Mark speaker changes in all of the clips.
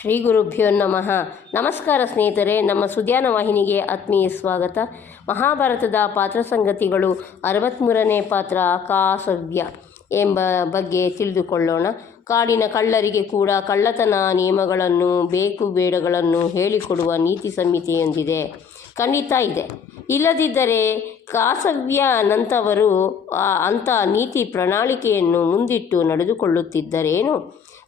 Speaker 1: ಶ್ರೀ ಗುರುಭ್ಯೋ ನಮಃ. ನಮಸ್ಕಾರ ಸ್ನೇಹಿತರೆ, ನಮ್ಮ ಸುದ್ಯಾನ ವಾಹಿನಿಗೆ ಆತ್ಮೀಯ ಸ್ವಾಗತ. ಮಹಾಭಾರತದ ಪಾತ್ರ ಸಂಗತಿಗಳು ಅರವತ್ತ್ಮೂರನೇ ಪಾತ್ರ ಕಾಸವ್ಯ ಎಂಬ ಬಗ್ಗೆ ತಿಳಿದುಕೊಳ್ಳೋಣ. ಕಾಡಿನ ಕಳ್ಳರಿಗೆ ಕೂಡ ಕಳ್ಳತನ ನಿಯಮಗಳನ್ನು, ಬೇಕು ಬೇಡಗಳನ್ನು ಹೇಳಿಕೊಡುವ ನೀತಿ ಸಂಹಿತೆಯೊಂದಿದೆ ಖಂಡಿತ ಇದೆ. ಇಲ್ಲದಿದ್ದರೆ ಕಾಸವ್ಯ ನಂತವರು ಅಂಥ ನೀತಿ ಪ್ರಣಾಳಿಕೆಯನ್ನು ಮುಂದಿಟ್ಟು ನಡೆದುಕೊಳ್ಳುತ್ತಿದ್ದರೇನು?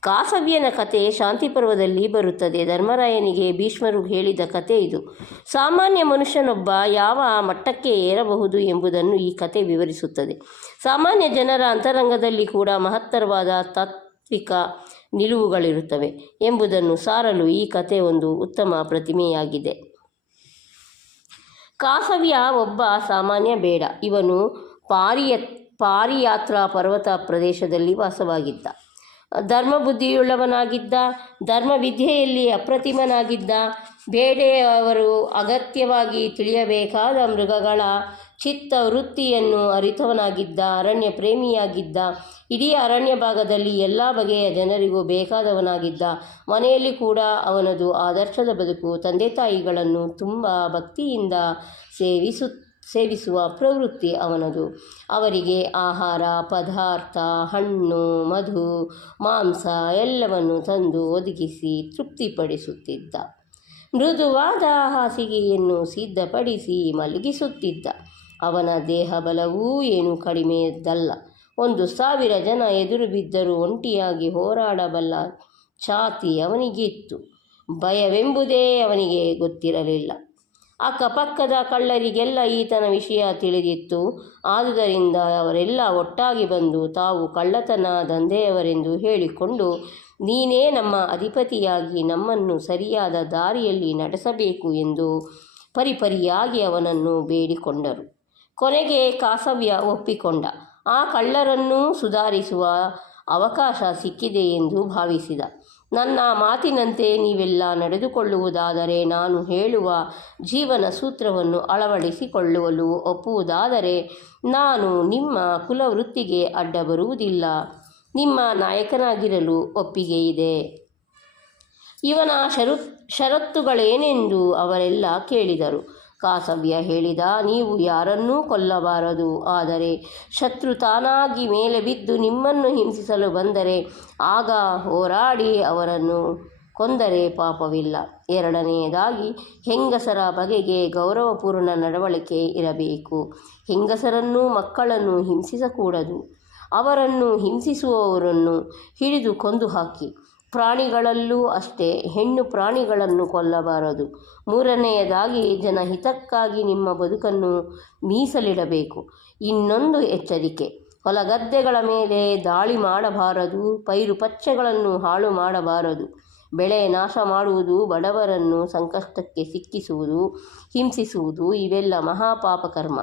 Speaker 1: ಕಾಸವ್ಯನ ಕತೆ ಶಾಂತಿ ಪರ್ವದಲ್ಲಿ ಬರುತ್ತದೆ. ಧರ್ಮರಾಯನಿಗೆ ಭೀಷ್ಮರು ಹೇಳಿದ ಕತೆ ಇದು. ಸಾಮಾನ್ಯ ಮನುಷ್ಯನೊಬ್ಬ ಯಾವ ಮಟ್ಟಕ್ಕೆ ಏರಬಹುದು ಎಂಬುದನ್ನು ಈ ಕತೆ ವಿವರಿಸುತ್ತದೆ. ಸಾಮಾನ್ಯ ಜನರ ಅಂತರಂಗದಲ್ಲಿ ಕೂಡ ಮಹತ್ತರವಾದ ತಾತ್ವಿಕ ನಿಲುವುಗಳಿರುತ್ತವೆ ಎಂಬುದನ್ನು ಸಾರಲು ಈ ಕತೆ ಒಂದು ಉತ್ತಮ ಪ್ರತಿಮೆಯಾಗಿದೆ. ಕಾಸವ್ಯ ಒಬ್ಬ ಸಾಮಾನ್ಯ ಬೇಡ. ಇವನು ಪಾರಿಯ ಪಾರಿಯಾತ್ರಾ ಪರ್ವತ ಪ್ರದೇಶದಲ್ಲಿ ವಾಸವಾಗಿದ್ದ. ಧರ್ಮ ಬುದ್ಧಿಯುಳ್ಳವನಾಗಿದ್ದ ಧರ್ಮ ವಿದ್ಯೆಯಲ್ಲಿ ಅಪ್ರತಿಮನಾಗಿದ್ದ ಬೇಡೆಯವರು ಅಗತ್ಯವಾಗಿ ತಿಳಿಯಬೇಕಾದ ಮೃಗಗಳ ಚಿತ್ತ ವೃತ್ತಿಯನ್ನು ಅರಿತವನಾಗಿದ್ದ ಅರಣ್ಯ ಪ್ರೇಮಿಯಾಗಿದ್ದ ಇಡೀ ಅರಣ್ಯ ಭಾಗದಲ್ಲಿ ಎಲ್ಲ ಬಗೆಯ ಜನರಿಗೂ ಬೇಕಾದವನಾಗಿದ್ದ, ಮನೆಯಲ್ಲಿ ಕೂಡ ಅವನದು ಆದರ್ಶದ ಬದುಕು, ತಂದೆ ತಾಯಿಗಳನ್ನು ತುಂಬ ಭಕ್ತಿಯಿಂದ ಸೇವಿಸು ಸೇವಿಸುವ ಪ್ರವೃತ್ತಿ ಅವನದು. ಅವರಿಗೆ ಆಹಾರ, ಪದಾರ್ಥ, ಹಣ್ಣು, ಮಧು, ಮಾಂಸ ಎಲ್ಲವನ್ನು ತಂದು ಒದಗಿಸಿ ತೃಪ್ತಿಪಡಿಸುತ್ತಿದ್ದ. ಮೃದುವಾದ ಹಾಸಿಗೆಯನ್ನು ಸಿದ್ಧಪಡಿಸಿ ಮಲಗಿಸುತ್ತಿದ್ದ. ಅವನ ದೇಹ ಬಲವೂ ಏನು ಕಡಿಮೆಯದ್ದಲ್ಲ. ಒಂದು ಸಾವಿರ ಜನ ಎದುರು ಬಿದ್ದರೂ ಒಂಟಿಯಾಗಿ ಹೋರಾಡಬಲ್ಲ ಛಾತಿ ಅವನಿಗಿತ್ತು. ಭಯವೆಂಬುದೇ ಅವನಿಗೆ ಗೊತ್ತಿರಲಿಲ್ಲ. ಅಕ್ಕಪಕ್ಕದ ಕಳ್ಳರಿಗೆಲ್ಲ ಈತನ ವಿಷಯ ತಿಳಿದಿತ್ತು. ಆದುದರಿಂದ ಅವರೆಲ್ಲ ಒಟ್ಟಾಗಿ ಬಂದು ತಾವು ಕಳ್ಳತನ ದಂಧೆಯವರೆಂದು ಹೇಳಿಕೊಂಡು, ನೀನೇ ನಮ್ಮ ಅಧಿಪತಿಯಾಗಿ ನಮ್ಮನ್ನು ಸರಿಯಾದ ದಾರಿಯಲ್ಲಿ ನಡೆಸಬೇಕು ಎಂದು ಪರಿಪರಿಯಾಗಿ ಅವನನ್ನು ಬೇಡಿಕೊಂಡರು. ಕೊನೆಗೆ ಕಾಸವ್ಯ ಒಪ್ಪಿಕೊಂಡ. ಆ ಕಳ್ಳರನ್ನೂ ಸುಧಾರಿಸುವ ಅವಕಾಶ ಸಿಕ್ಕಿದೆ ಎಂದು ಭಾವಿಸಿದ. ನನ್ನ ಮಾತಿನಂತೆ ನೀವೆಲ್ಲ ನಡೆದುಕೊಳ್ಳುವುದಾದರೆ ನಾನು ಹೇಳುವ ಜೀವನ ಸೂತ್ರವನ್ನು ಅಳವಡಿಸಿಕೊಳ್ಳುವಲು ಒಪ್ಪುವುದಾದರೆ ನಾನು ನಿಮ್ಮ ಕುಲವೃತ್ತಿಗೆ ಅಡ್ಡ ಬರುವುದಿಲ್ಲ. ನಿಮ್ಮ ನಾಯಕನಾಗಿರಲು ಒಪ್ಪಿಗೆ ಇದೆ. ಇವನ ಷರು ಷರತ್ತುಗಳೇನೆಂದು ಅವರೆಲ್ಲ ಕೇಳಿದರು. ಕಾಸವ್ಯ ಹೇಳಿದ, ನೀವು ಯಾರನ್ನೂ ಕೊಲ್ಲಬಾರದು. ಆದರೆ ಶತ್ರು ತಾನಾಗಿ ಮೇಲೆ ಬಿದ್ದು ನಿಮ್ಮನ್ನು ಹಿಂಸಿಸಲು ಬಂದರೆ ಆಗ ಹೋರಾಡಿ ಅವರನ್ನು ಕೊಂದರೆ ಪಾಪವಿಲ್ಲ. ಎರಡನೆಯದಾಗಿ, ಹೆಂಗಸರ ಬಗೆಗೆ ಗೌರವಪೂರ್ಣ ನಡವಳಿಕೆ ಇರಬೇಕು. ಹೆಂಗಸರನ್ನೂ ಮಕ್ಕಳನ್ನು ಹಿಂಸಿಸಕೂಡದು. ಅವರನ್ನು ಹಿಂಸಿಸುವವರನ್ನು ಹಿಡಿದು ಕೊಂದು ಹಾಕಿ. ಪ್ರಾಣಿಗಳಲ್ಲೂ ಅಷ್ಟೇ, ಹೆಣ್ಣು ಪ್ರಾಣಿಗಳನ್ನು ಕೊಲ್ಲಬಾರದು. ಮೂರನೆಯದಾಗಿ, ಜನ ಹಿತಕ್ಕಾಗಿ ನಿಮ್ಮ ಬದುಕನ್ನು ಮೀಸಲಿಡಬೇಕು. ಇನ್ನೊಂದು ಎಚ್ಚರಿಕೆ, ಹೊಲಗದ್ದೆಗಳ ಮೇಲೆ ದಾಳಿ ಮಾಡಬಾರದು, ಪೈರು ಪಚ್ಚೆಗಳನ್ನು ಹಾಳು ಮಾಡಬಾರದು. ಬೆಳೆ ನಾಶ ಮಾಡುವುದು ಬಡವರನ್ನು ಸಂಕಷ್ಟಕ್ಕೆ ಸಿಕ್ಕಿಸುವುದು, ಹಿಂಸಿಸುವುದು, ಇವೆಲ್ಲ ಮಹಾಪಾಪಕರ್ಮ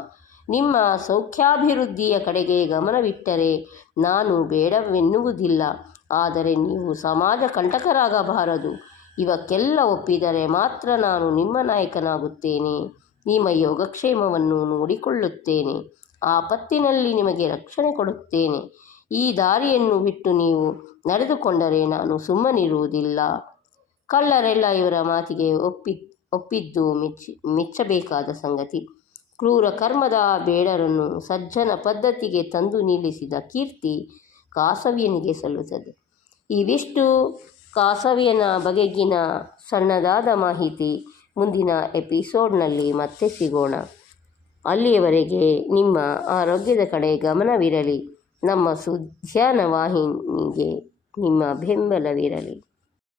Speaker 1: ನಿಮ್ಮ ಸೌಖ್ಯಾಭಿವೃದ್ಧಿಯ ಕಡೆಗೆ ಗಮನವಿಟ್ಟರೆ ನಾನು ಬೇಡವೆನ್ನುವುದಿಲ್ಲ. ಆದರೆ ನೀವು ಸಮಾಜ ಕಂಟಕರಾಗಬಾರದು. ಇವಕ್ಕೆಲ್ಲ ಒಪ್ಪಿದರೆ ಮಾತ್ರ ನಾನು ನಿಮ್ಮ ನಾಯಕನಾಗುತ್ತೇನೆ. ನಿಮ್ಮ ಯೋಗಕ್ಷೇಮವನ್ನು ನೋಡಿಕೊಳ್ಳುತ್ತೇನೆ. ಆಪತ್ತಿನಲ್ಲಿ ನಿಮಗೆ ರಕ್ಷಣೆ ಕೊಡುತ್ತೇನೆ. ಈ ದಾರಿಯನ್ನು ಬಿಟ್ಟು ನೀವು ನಡೆದುಕೊಂಡರೆ ನಾನು ಸುಮ್ಮನಿರುವುದಿಲ್ಲ. ಕಳ್ಳರೆಲ್ಲ ಇವರ ಮಾತಿಗೆ ಒಪ್ಪಿ, ಒಪ್ಪಿದ್ದು ಮೆಚ್ಚಿ ಮೆಚ್ಚಬೇಕಾದ ಸಂಗತಿ. ಕ್ರೂರ ಕರ್ಮದ ಬೇಡರನ್ನು ಸಜ್ಜನ ಪದ್ಧತಿಗೆ ತಂದು ನಿಲ್ಲಿಸಿದ ಕೀರ್ತಿ ಕಾಸವ್ಯನಿಗೆ ಸಲ್ಲುತ್ತದೆ. ಇವಿಷ್ಟು ಕಾಸವ್ಯನ ಬಗೆಗಿನ ಸಣ್ಣದಾದ ಮಾಹಿತಿ ಮುಂದಿನ ಎಪಿಸೋಡ್ನಲ್ಲಿ ಮತ್ತೆ ಸಿಗೋಣ. ಅಲ್ಲಿಯವರೆಗೆ ನಿಮ್ಮ ಆರೋಗ್ಯದ ಕಡೆ ಗಮನವಿರಲಿ. ನಮ್ಮ ಸುಧ್ಯಾನ ವಾಹಿನಿಗೆ ನಿಮ್ಮ ಬೆಂಬಲವಿರಲಿ.